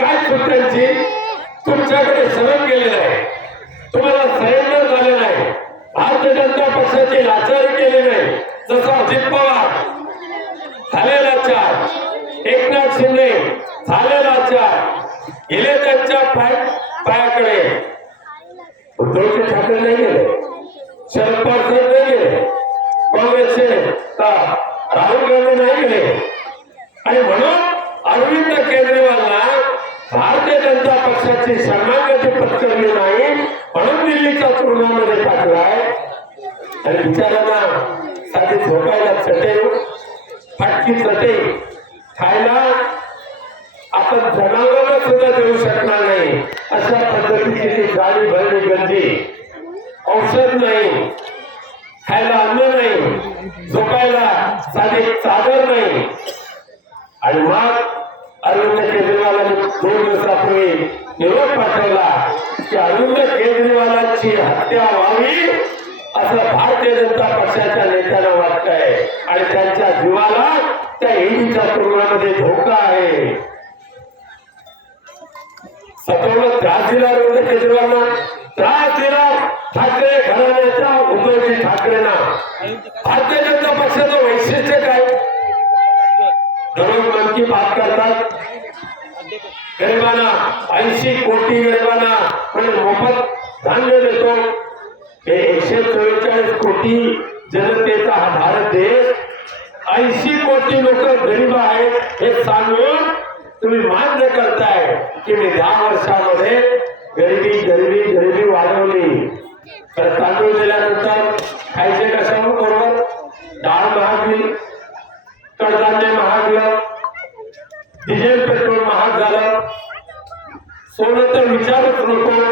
काय सुट्ट्यांची तुमच्याकडे सलग गेलेलं आहे. तुम्हाला सरेंडर झाले नाही. भारतीय जनता पक्षाची लाचारी केली नाही. जसा अजित पवार झालेला चार. एकनाथ शिंदे झालेला चार. गेले त्यांच्या पाय पायाकडे. उद्धवजी ठाकरे नाही गेले. शरद पवार साहेब नाही गेले. काँग्रेसचे राहुल गांधी नाही गेले. आणि म्हणून अरविंद केजरीवालला भारतीय जनता पक्षाची शरणागती पत्करली नाही म्हणून दिल्लीच्या तुरुंगामध्ये टाकलाय आणि बिचारांना साधी झोपायला चटे फटकी चटे खायला आपण जनावरांना सुद्धा देऊ शकणार नाही. अशा पद्धतीची ती गाडी भरली गंजी औषध नाही खायला अन्न नाही झोपायला साधी चादर नाही. आणि मग अरविंद केजरीवालांनी दोन दिवसापूर्वी निरोप पाठवला की अरविंद केजरीवालांची हत्या व्हावी असं भारतीय जनता पक्षाच्या नेत्यांना वाटतंय. आणि त्यांच्या जीवाला त्या ईडीच्या तुरुंगामध्ये धोका आहे. सतवलं त्रास दिला अरविंद केजरीवालना. त्रास दिला ठाकरे घराण्याच्या उद्धवजी ठाकरेंना. भारतीय जनता पक्षाचं वैशिष्ट्य काय? दररोज मन की बात करतात. गरिबांना ऐंशी कोटी गरिबांना म्हणजे मोफत धान्य देतो. हे एकशे चव्वेचाळीस कोटी जनतेचा हा भारत देश. ऐंशी कोटी लोक गरीब आहेत. हे सांगून तुम्ही मान्य करताय की मी दहा वर्षामध्ये गरिबी गरिबी गरिबी वाढवली. तर तांदूळ दिल्यानंतर खायचे कशावर बरोबर डाळ महागली कडधान्य महागलं डिझेल पेट्रोल महाग झालं. सोनं तर विचारच नको.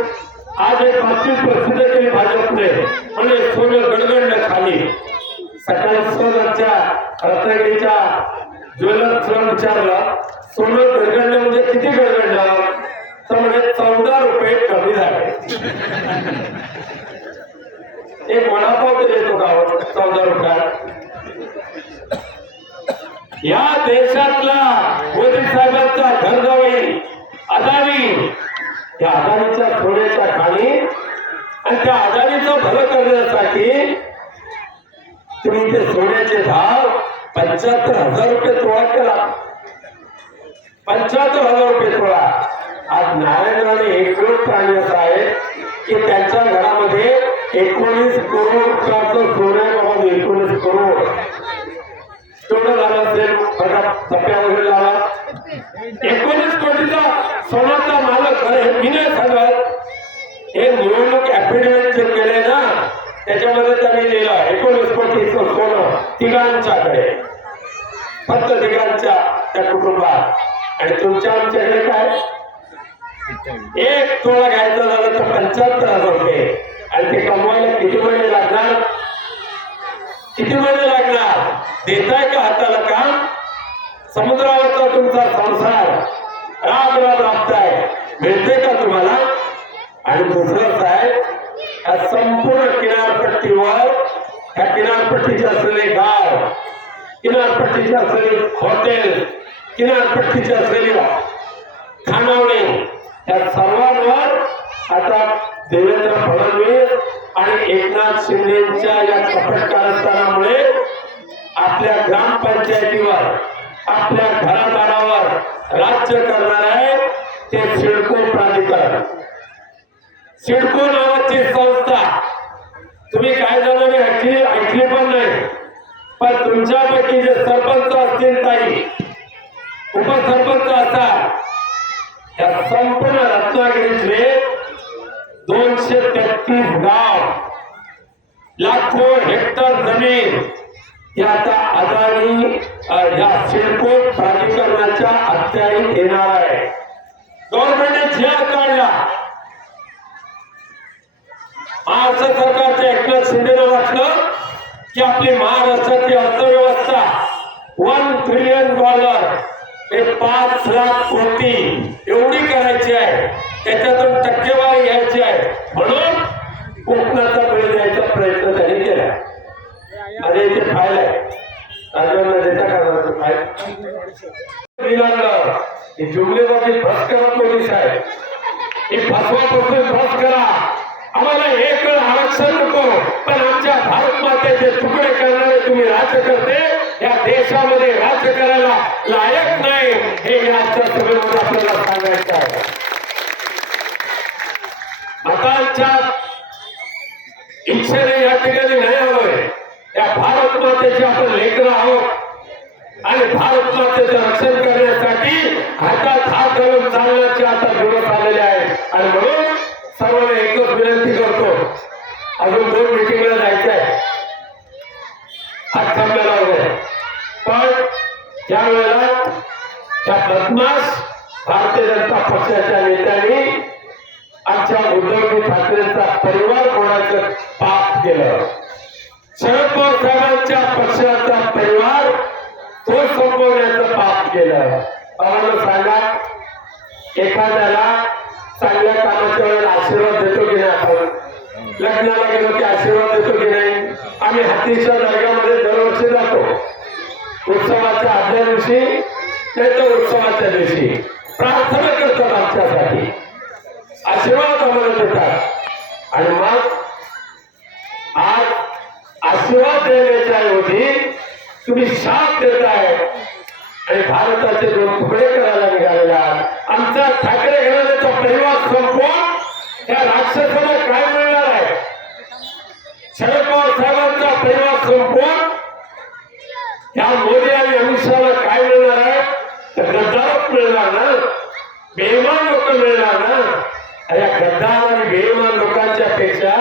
आज एक बातमी प्रसिद्ध केली भाजपने. म्हणजे सोनं गडगडलं खाली. सकाळी सोनच्या रत्नागिरीच्या ज्वेलर्सला विचारलं सोनं गडगडलं म्हणजे किती गडगडलं तर म्हणजे चौदा रुपये कमी झाले. एक वडापाव तरी येतो गावात चौदा रुपयात. या देशातला मोदी साहेबांचा घरजवळी अदानी त्या अदानीच्या थोड्याच्या खाणी आणि त्या अदानीचं भलं करण्यासाठी तुम्ही ते सोन्याचे भाव पंच्याहत्तर हजार रुपये तोळा केला. पंच्याहत्तर हजार रुपये तोळा. आज नारायणाने एकूण प्राणी असा आहे की त्यांच्या घरामध्ये एकोणीस करोड रुपयाचं सोन्या एकोणीस करोड. तेवढं झालं असेल बघा टप्प्या वगैरे लावा एकोणीस कोटीचा सोन्याचा मालक विनय मी नाही सांगत हे निवडणूक अफिडेव्हिट जे केले ना त्याच्यामध्ये त्यांनी लिहिलं एकोणीस कोटीचं सोनं तिघांच्याकडे. फक्त तिघांच्या त्या कुटुंबात. आणि तुमच्या आमच्याकडे काय? एक तोळा घ्यायचा झालं तर पंच्याहत्तर हजार रुपये. आणि ते कमवायला किती महिने लागणार? किती महिने लागणार? देताय का हाताला काम समुद्रावरचा तुमचा संसार राम राम राबताय. मिळते का तुम्हाला? आणि दुसरं आहे या संपूर्ण किनारपट्टीवर या किनारपट्टीचे असलेले गाव किनारपट्टीचे असलेले हॉटेल किनारपट्टीचे असलेले खानावणे या सर्वांवर आता देवेंद्र फडणवीस आणि एकनाथ शिंदेच्या या कपट कारस्थानामुळे आपल्या ग्रामपंचायतीवर आपल्या घरादारावर राज्य करणार आहे ते सिडको प्राधिकरण. सिडको नावाची संस्था तुम्ही काय जणांनी ऐकली ऐकली पण नाही. पण तुमच्यापैकी जे सरपंच असतील ताई उपसरपंच असतात या संपूर्ण रत्नागिरीतले दोनशे तेहतीस गाव लाखो हेक्टर जमीन या अदानी या सिडको प्राधिकरणाच्या अखत्यारीत येणार आहे. गव्हर्नमेंटने जी काढला महाराष्ट्र सरकारच्या एकनाथ शिंदेनं वाटलं की आपली महाराष्ट्राची अर्थव्यवस्था वन ट्रिलियन डॉलर हे पाच लाख कोटी एवढी करायची आहे त्याच्यातून टक्केवारी घ्यायची आहे. म्हणून कोकणाचा बळी द्यायचा प्रयत्न त्यांनी केला. आणि ते फाईल आहे राजांना देता का फाईल दिलं जुमलेबाजी मोदी साहेब ही फसवापासून करा आम्हाला एक आरक्षण नको पण आमच्या भारत मातेचे तुकडे करणारे तुम्ही राज्यकर्ते या देशामध्ये राज्य करायला लायक नाही हे या आजच्या सभेमध्ये आपल्याला सांगायचं आहे. मतांच्या इच्छेने या ठिकाणी नाही हवंय या भारत मातेचे आपण लेकर आहोत. आणि भारत मातेचं रक्षण करण्यासाठी हातात हात घालून चालण्याचे आता दिवस आलेले आहेत. आणि म्हणून सर्वांना एकच विनंती करतो अजून दोन मिटिंगला जायचं आहे हात थांबलेला आहे पण त्यावेळेला त्या बदमाश भारतीय जनता पक्षाच्या नेत्यांनी आजच्या उद्धवजी ठाकरेंचा परिवार होण्याचं पाप केलं? शरद पवार साहेबांच्या पक्षाचा परिवार तो सोपवण्याचं पाप केलं. आम्हाला सांगा एखाद्याला चांगल्या कामाच्या वेळेला आशीर्वाद देतो की नाही आपण? लग्नाला गेलो की आशीर्वाद देतो की नाही? आम्ही हातीच्या दर्गामध्ये दरवर्षी जातो. उत्सवाच्या आदल्या दिवशी नाही उत्सवाच्या दिवशी. प्रार्थना करतात आमच्यासाठी. आशीर्वाद आम्हाला देतात. आणि मग आज आशीर्वाद देण्याच्या ऐवजी तुम्ही साथ देताय आणि भारताचे दोन तुकडे करायला निघालेला आहात. आमचा ठाकरे घराण्याचा परिवार संपवून त्या राक्षसाला काय मिळणार आहे? शरद पवार साहेबांचा परिवार संपवून या मोदी आणि अमित शहाला काय मिळणार आहे? तर गद्दारच मिळणार ना? बेमान लोक मिळणार ना? या गद्दार आणि बेमान लोकांच्या पेक्षा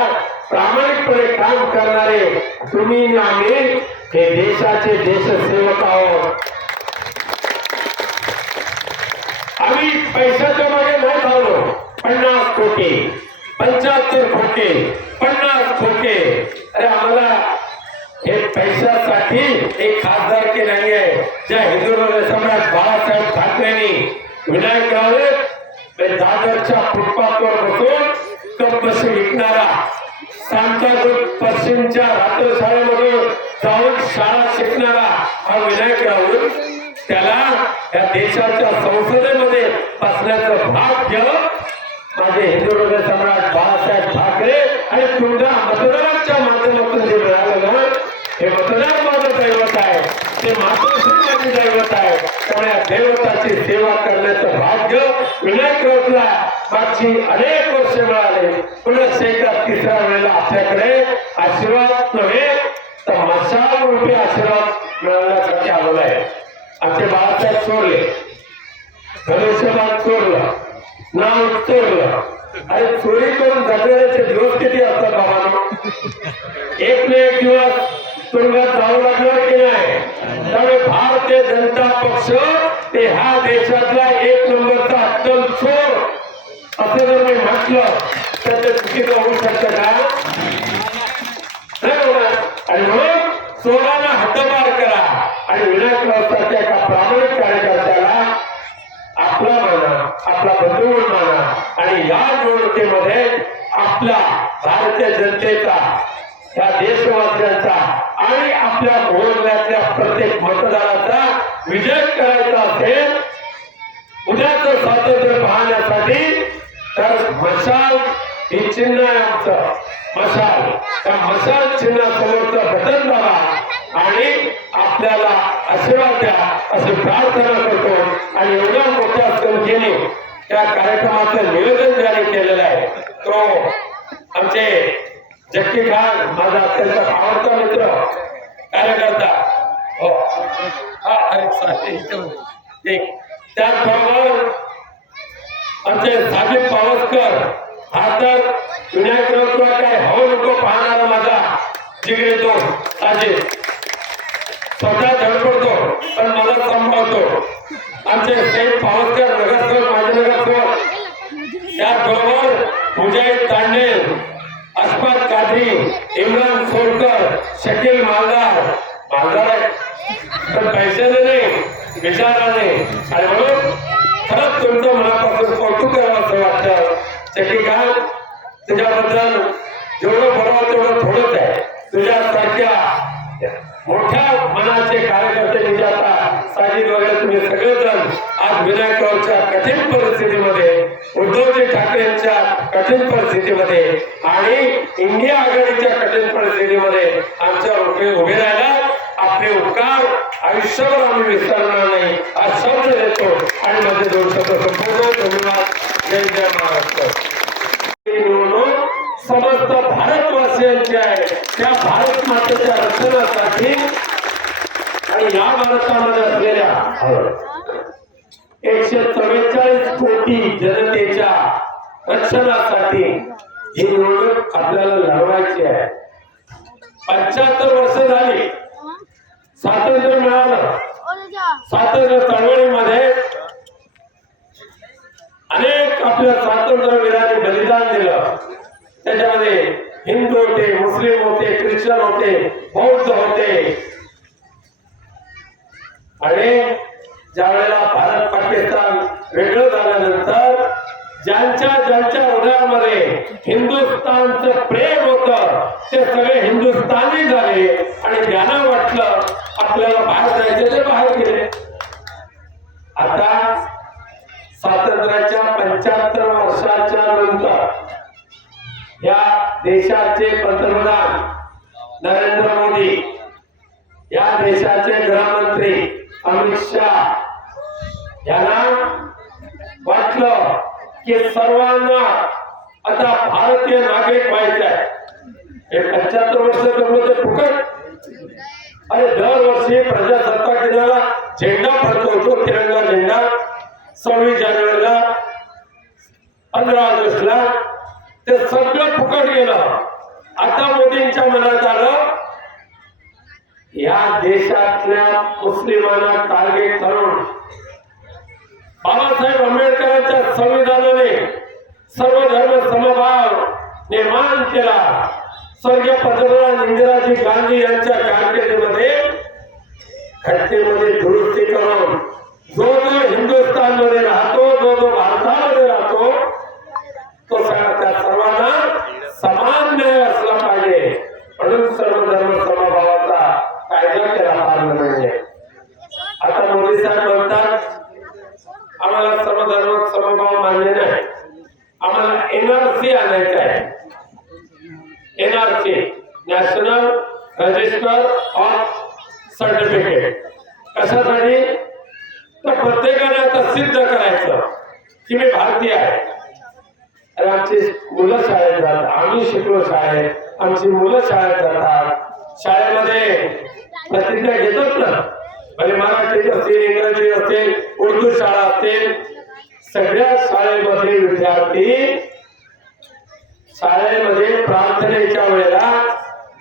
प्रामाणिक प्रामाणिकपणे काम करणारे? तुम्ही आणि आम्ही हे देशाचे देशसेवक आहोत. आम्ही पैशाच्या मागे नाही धावलो. पन्नास कोटी पंच्याहत्तर कोटी पन्नास कोटी. अरे आम्हाला हे पैशासाठी एक खासदार की नाही आहे ज्या हिंदू सम्राट बाळासाहेब ठाकरेंनी विनायक गावे दादरच्या फुटपाथवर बसून कपशी विकणारा सांतादूत पश्चिमच्या रात्र शाळेमधून जाऊन शाळा शिकणारा हा विनायक राऊत त्याला या देशाच्या संसदेमध्ये बसण्याचं भाग्य माझे हिंदू हृदय सम्राट बाळासाहेब ठाकरे आणि तुमच्या मतदारांच्या माध्यमातून जे मिळालं ना हे मतदार माझं दैवत आहे. ते मातृश्री माझी दैवत आहे. त्यामुळे या देवताची सेवा करण्याचं भाग्य विनायक मागची अनेक वर्ष मिळाले. पुन्हा एकदा तिसऱ्या वेळेला आपल्याकडे आशीर्वाद नव्हे तर मशाल रूपी आशीर्वाद मिळवण्यासाठी आलेला आहे. आमचे बाळासाहेब चोरले. धनुष्यबाद चोरलं. नाव चोरलं. अरे चोरी करून जगण्याचे दिवस किती असतात बाबा? एक ना एक दिवस. तुरुंगात जाऊ लागणार की नाही? त्यामुळे भारतीय जनता पक्ष ते ह्या देशातला एक नंबरचा अट्टल चोर असं जर मी म्हटलं तर ते चुकीचं होऊ शकतं का नाही होणार. आणि म्हणून चोरांना हद्दपार करा आणि विनायक राऊतांच्या एका प्रामाणिक कार्यकर्त्याला आपला माना आपला बंधू माना आणि या निवडणुकीमध्ये आपल्या भारतीय जनतेचा या देशवासियांचा आणि आपल्या मोहल्ल्यातल्या प्रत्येक मतदाराचा विजय करायचा असेल उद्याचं स्वातंत्र्य पाहण्यासाठी तर मशाल हे चिन्ह आहे आमचं. मशाल त्या मशाल चिन्हासमोरचं बटन दाबा आणि आपल्याला आशीर्वाद द्या. अशी प्रार्थना करतो आणि एवढ्या मोठ्या संख्येने त्या कार्यक्रमाचं नियोजन ज्याने केलेलं आहे तो आमचे जक्की खान माझा अत्यंत आवडता मित्र कार्यकर्ता. हो. हा अरे चालेल. एक. त्याचबरोबर आमचे साजिद पावसकर हा तर विनायक राऊतला काय हवं हो, नको पाहणारा माझा. जिगरे तो साजे स्वतः धडपडतो पण मला सांभाळतो. आमचे साहेब पावसकर नगरसेवक माजी नगरसेवक. त्याचबरोबर मुजाहिद तांडे अस्मत कादरी इम्रान सोलकर शकील मालदार. मालदार आहे. पण पैशाने नाही विचाराने आणि म्हणून खरंच तुमचं मनापासून कौतुक करावं असं वाटतं शकील तुझ्याबद्दल जेवढं बरोबर तेवढं थोडंच आहे. तुझ्यासारख्या मोठ्या मनाचे कार्यकर्ते म्हणजे आता साजिद वगैरे तुम्ही सगळेजण आज विनायक कठीण परिस्थितीमध्ये उद्धवजी ठाकरे यांच्या कठीण परिस्थितीमध्ये आणि इंडिया आघाडीच्या कठीण परिस्थितीमध्ये आमच्या उभे उभे राहिला आपले उपकार आयुष्यभर आम्ही विसरणार नाही. हा शब्द देतो आणि माझे दोन शब्द संपूर्ण धन्यवाद. जय जय महाराष्ट्र. निवडणूक समस्त भारतवासियांची आहे. त्या भारत मातेच्या रक्षणासाठी आणि या भारतामध्ये असलेल्या एकशे चव्वेचाळीस कोटी जनतेच्या रक्षणासाठी ही निवडणूक स्वातंत्र्य चळवळीमध्ये अनेक आपल्या स्वातंत्र्यवीरांनी बलिदान दिलं. त्याच्यामध्ये हिंदू होते मुस्लिम होते ख्रिश्चन होते बौद्ध होते. आणि ज्या वेळेला भारत पाकिस्तान वेगळं झाल्यानंतर ज्यांच्या ज्यांच्या हृदयामध्ये हिंदुस्थानचं प्रेम होत ते सगळे हिंदुस्थानी झाले आणि ज्यांना वाटलं आपल्याला बाहेर जायचं ते बाहेर गेले. आता स्वातंत्र्याच्या पंच्याहत्तर वर्षाच्या नंतर या देशाचे पंतप्रधान नरेंद्र मोदी या देशाचे गृहमंत्री अमित शहा यांना वाटलं की सर्वांना आता भारतीय नागरिक पाहिजे आहे हे पंच्याहत्तर वर्ष जमलं ते फुकट अरे दरवर्षी प्रजासत्ताक दिनाला झेंडा फडकवतो तिरंगा झेंडा सव्वीस जानेवारीला पंधरा ऑगस्टला ते सगळं फुकट गेलं. आता मोदींच्या मनात आलं या देशातल्या मुस्लिमांना टार्गेट करून बाबासाहेब आंबेडकरांच्या संविधानाने सर्व धर्म समभाव निर्माण केला. स्वर्गीय पंतप्रधान इंदिराजी गांधी यांच्या कारकिर्दीमध्ये घटनेमध्ये दुरुस्ती करून जो हिंदुस्तानमध्ये हिंदुस्थानमध्ये राहतो जो जो भारतामध्ये राहतो तो सगळा त्या सर्वांना समान न्याय असला पाहिजे म्हणून सर्व धर्म समभावाचा कायदा केला पार्लमेंटने आता मोदी साहेब म्हणतात आम्हाला सर्व धर्म समभाव मान्य नाही आम्हाला एनआरसी आणायचं आहे NRC national register of certificate कशासाठी तर प्रत्येकाने आता सिद्ध करायचं की मी भारतीय आहे. अरे आमची मुलं शाळेत जातात. आम्ही शिकलो शाळेत. आमची मुलं शाळेत जातात. शाळेमध्ये प्रतिज्ञा घेतात ना? म्हणजे मराठीत असतील इंग्रजी असतील उर्दू शाळा असतील सगळ्या शाळेमध्ये विद्यार्थी शाळेमध्ये प्रार्थनेच्या वेळेला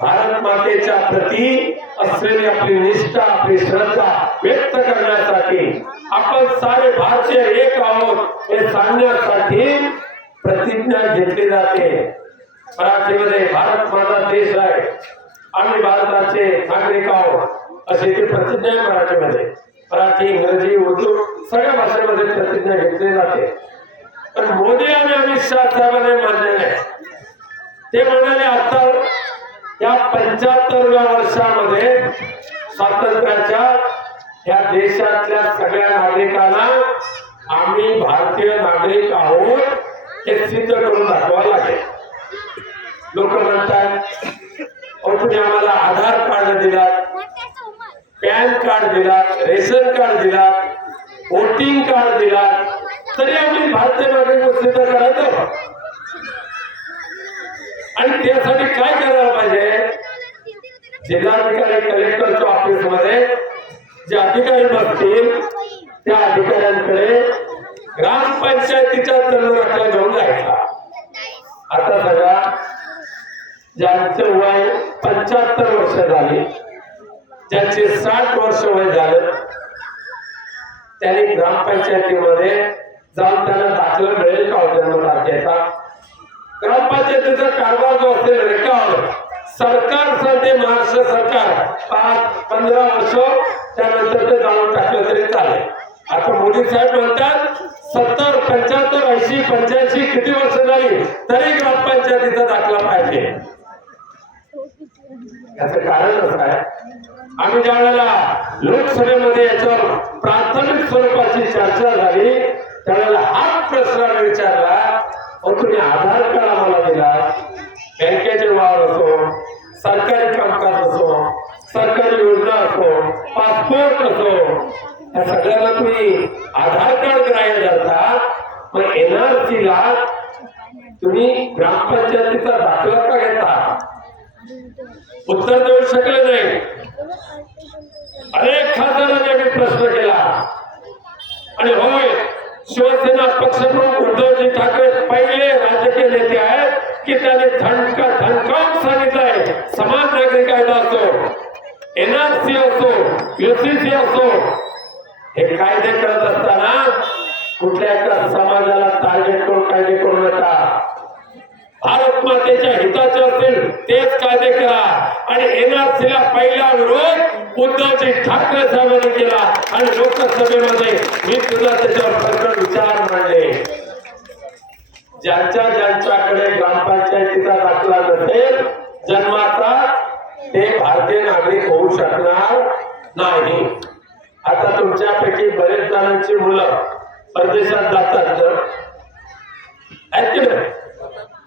भारत मातेच्या प्रती असलेली आपली निष्ठा आपली श्रद्धा व्यक्त करण्यासाठी आपण सारे भारतीय एक आहोत हे सांगण्यासाठी प्रतिज्ञा घेतली जाते. मराठीमध्ये भारत माझा देश आहे. आम्ही भारताचे नागरिक आहोत अशी ती प्रतिज्ञा आहे मराठीमध्ये. मराठी इंग्रजी उर्दू सगळ्या भाषेमध्ये प्रतिज्ञा घेतली जाते. पण मोदी आणि अमित शाह साहेबांनी मान्य नाही ते म्हणाले आता या पंच्याहत्तरव्या वर्षामध्ये स्वातंत्र्याच्या या देशातल्या सगळ्या नागरिकांना आम्ही भारतीय नागरिक आहोत हे सिद्ध करून दाखवावं लागेल. लोक म्हणतात तुम्ही आम्हाला आधार कार्ड दिला पॅन कार्ड दिला रेशन कार्ड दिला वोटिंग कार्ड दिला तरी आम्ही भारतीय नागरिक सिद्ध करायचं आणि त्यासाठी काय करायला पाहिजे? जिल्हाधिकारी कलेक्टरच्या ऑफिसमध्ये जे अधिकारी बसतील त्या अधिकाऱ्यांकडे ग्रामपंचायतीच्या जन्मदाखला घेऊन जायचा. आता सगळ्या ज्यांचं वय पंच्याहत्तर वर्ष झाली ज्यांचे साठ वर्ष वय झालं त्यांनी ग्रामपंचायतीमध्ये जाऊन त्यांना दाखला मिळेल का हो जन्म तारखेचा ग्रामपंचायतीचा कारभार जो असेल रेकॉर्ड सरकार सांगते महाराष्ट्र सरकार. पाच पंधरा वर्ष त्यानंतर ते जाणून टाकलं तरी चालेल. आता मोदी साहेब म्हणतात सत्तर पंच्याहत्तर ऐंशी पंच्याऐंशी किती वर्ष झाली तरी ग्रामपंचायतीचा दाखला पाहिजे. याचं कारण असं आहे आम्ही ज्या वेळेला लोकसभेमध्ये याच्यावर प्राथमिक स्वरूपाची चर्चा झाली त्यावेळेला हाच प्रश्न आम्ही विचारला पण तुम्ही आधार कार्ड आम्हाला दिला. बँकेचे वावर असो सरकारी कामकाज असो सरकारी योजना असो पासपोर्ट असो या सगळ्याला तुम्ही आधार कार्ड ग्राह्य धरता. पण एनआरसी ला तुम्ही ग्रामपंचायतीचा दाखला का घेता? उत्तर देऊ शकले नाही. अनेक खासदारांनी आम्ही प्रश्न केला. आणि होय शिवसेना पक्ष नेते आहेत की त्याने थणका थंडकावून सांगितलंय. समान नागरी कायदा असो एनआरसी असो युसीसी असो हे कायदे करत असताना कुठल्या एका समाजाला टार्गेट करून कायदे करू नका भारत मातेच्या हिताचे असतील तेच कायदे करा. आणि एनआरसी ला पहिला विरोध उद्धवजी ठाकरे साहेबांनी केला. आणि लोकसभेमध्ये मी सुद्धा त्याच्यावर प्रकट विचार मांडले. ज्यांच्या ज्यांच्याकडे ग्रामपंचायतीचा दाखला नसेल जन्माचा ते भारतीय नागरिक होऊ शकणार नाही. आता तुमच्यापैकी बरेच जणांची मुलं परदेशात जातात